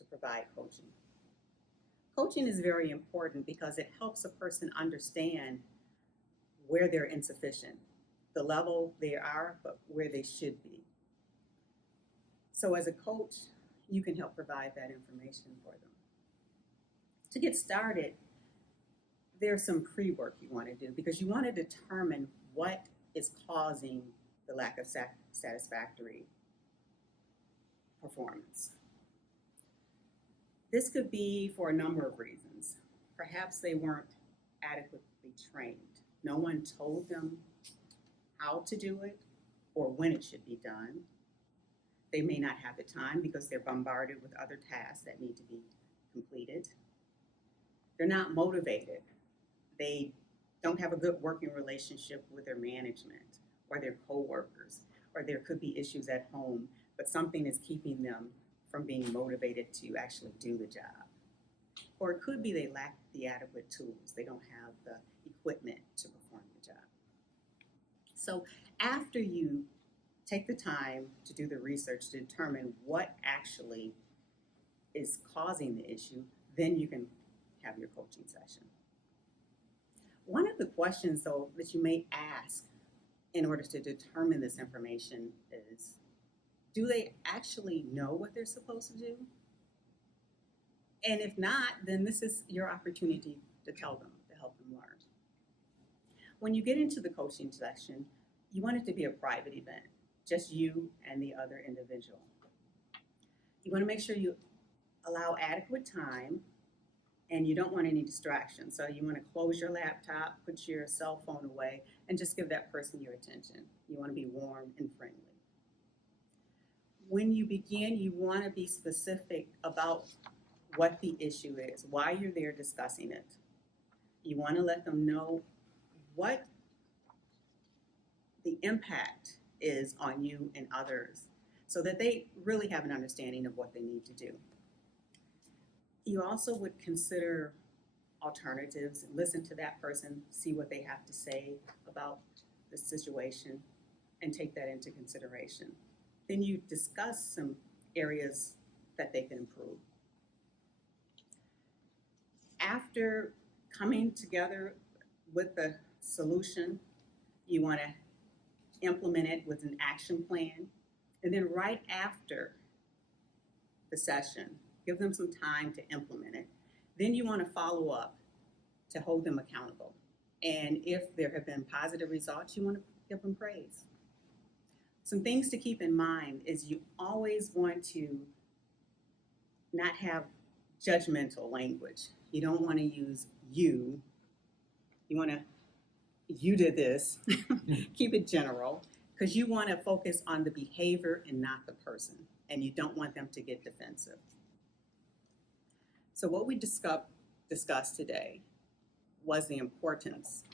to provide coaching. Coaching is very important because it helps a person understand where they're insufficient, the level they are, but where they should be. So as a coach, you can help provide that information for them. To get started, there's some pre-work you want to do because you want to determine what is causing the lack of satisfactory performance. This could be for a number of reasons. Perhaps they weren't adequately trained. No one told them how to do it or when it should be done. They may not have the time because they're bombarded with other tasks that need to be completed. They're not motivated. They don't have a good working relationship with their management or their coworkers, or there could be issues at home, but something is keeping them from being motivated to actually do the job. Or it could be they lack the adequate tools. They don't have the equipment to perform the job. So after you take the time to do the research to determine what actually is causing the issue, then you can have your coaching session. One of the questions, though, that you may ask in order to determine this information is, do they actually know what they're supposed to do? And if not, then this is your opportunity to tell them, to help them learn. When you get into the coaching session, you want it to be a private event, just you and the other individual. You want to make sure you allow adequate time, and you don't want any distractions. So you want to close your laptop, put your cell phone away, and just give that person your attention. You want to be warm and friendly. When you begin, you want to be specific about what the issue is, why you're there discussing it. You want to let them know what the impact is on you and others so that they really have an understanding of what they need to do. You also would consider alternatives, listen to that person, see what they have to say about the situation, and take that into consideration. Then you discuss some areas that they can improve. After coming together with the solution, you want to implement it with an action plan. And then right after the session, give them some time to implement it. Then you want to follow up to hold them accountable. And if there have been positive results, you want to give them praise. Some things to keep in mind is you always want to not have judgmental language. You don't want to use you. You want to, you did this. Keep it general, because you want to focus on the behavior and not the person, and you don't want them to get defensive. So what we discussed today was the importance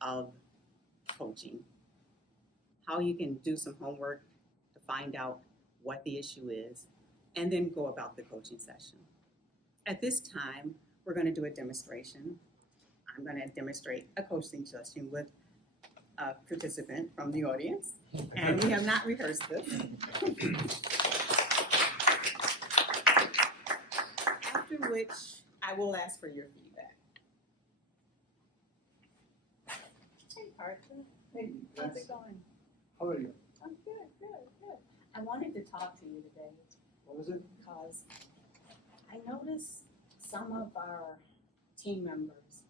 of coaching, how you can do some homework to find out what the issue is, and then go about the coaching session. At this time, we're going to do a demonstration. I'm going to demonstrate a coaching session with a participant from the audience, and we have not rehearsed this. After which, I will ask for your feedback. Hey, Arthur. Hey, How's it going? How are you? I'm good, good, good. I wanted to talk to you today What was it? because I noticed some of our team members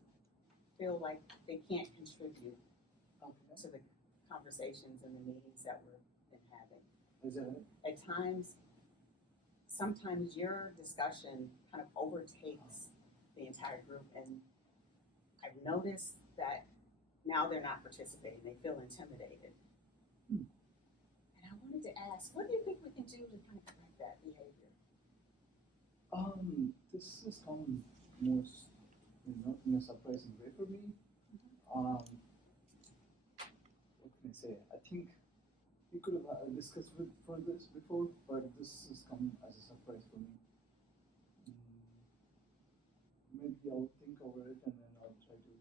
feel like they can't contribute to the conversations and the meetings that we've been having. Is that it? At times, sometimes your discussion kind of overtakes the entire group, and I've noticed that now they're not participating. They feel intimidated. And I wanted to ask, what do you think we can do to kind of correct that behavior? This is common most in a surprising way for me. What can I say? I think we could have discussed for this before, but this is coming as a surprise for me. Maybe I'll think over it and then I'll try to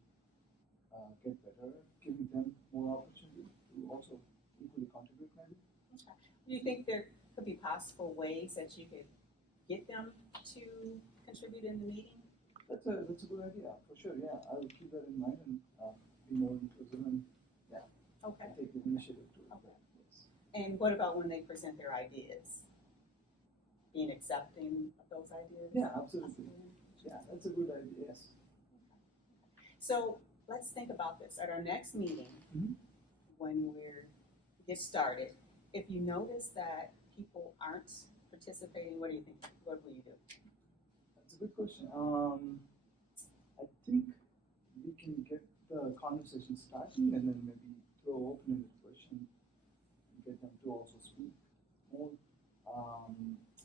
get better, giving them more opportunity to also equally contribute maybe. Okay. Do you think there could be possible ways that you could get them to contribute in the meeting? That's a good idea, for sure, yeah, I will keep that in mind and, be more inclusive and, Okay. take the initiative to it, Okay. yes. And what about when they present their ideas? Being accepting of those ideas? Yeah, absolutely, yeah, that's a good idea, yes. So let's think about this. At our next meeting, Mhm. when we're get started, if you notice that people aren't participating, what do you think? What will you do? That's a good question. I think we can get the conversation starting and then maybe throw open a question and get them to also speak more.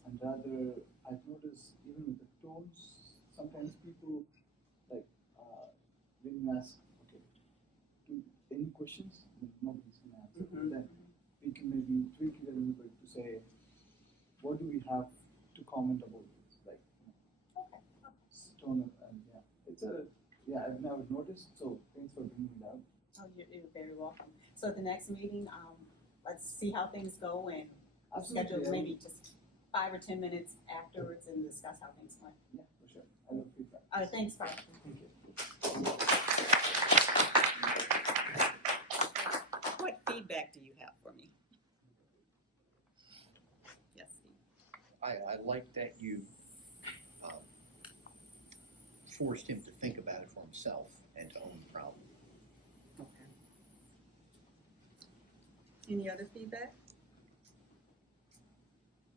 And rather, I've noticed even with the tones, sometimes people like when you ask, okay, any questions? Nobody's gonna answer. Mhm. Then we can maybe tweak it a little bit to say, what do we have to comment about this? Like, Okay. tone and I've never noticed, so thanks for bringing it up. Oh, you're very welcome. So at the next meeting, let's see how things go and schedule yeah. maybe just 5 or 10 minutes afterwards and discuss how things went. Yeah, for sure. I love feedback. Thanks, Bob. Thank you. What feedback do you have for me? Yes, Steve. I like that you forced him to think about it for himself and to own the problem. Okay. Any other feedback?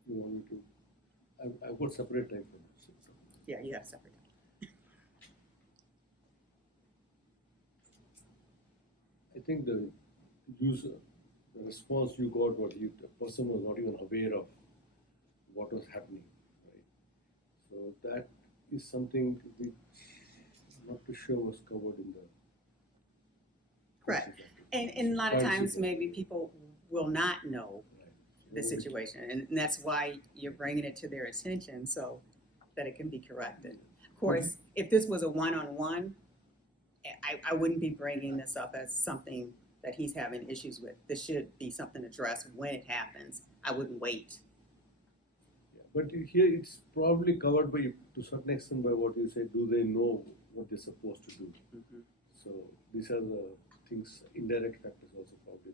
You want me to, I've got separate time for this. Yeah, you have separate time. I think the user, the response you got, the person was not even aware of what was happening, right? So that is something which not too sure was covered in the. Correct. process. And a lot of Privacy. times maybe people will not know Right. the So it- situation, and that's why you're bringing it to their attention so that it can be corrected. Of course, if this was a one-on-one, I wouldn't be bringing this up as something that he's having issues with. This should be something addressed when it happens. I wouldn't wait. Yeah, but here it's probably covered by, to certain extent by what you said, do they know what they're supposed to do? So these are the things, indirect factors also probably.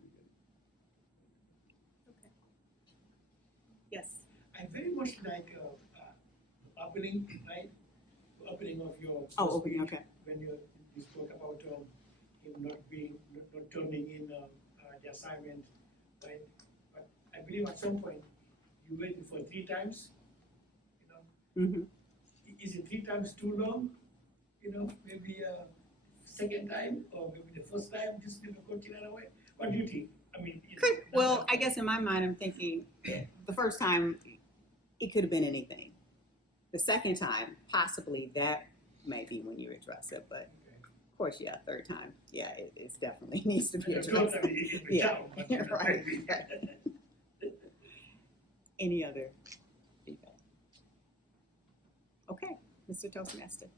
Okay. Yes. I very much like opening, right? Opening of your. Oh, opening, okay. When you spoke about him not turning in the assignment, right? But I believe at some point you waited for 3 times, Mm-hmm. Is it 3 times too long? Maybe second time or maybe the first time, just continue away. What do you think? I mean, Well, I guess in my mind, I'm thinking the first time it could have been anything. The second time, possibly that may be when you address it, but of course, yeah, third time, yeah, it definitely needs to be Of addressed. course, I mean, it's Yeah, down, but, right. Any other feedback? Okay, Mr. Toastmaster.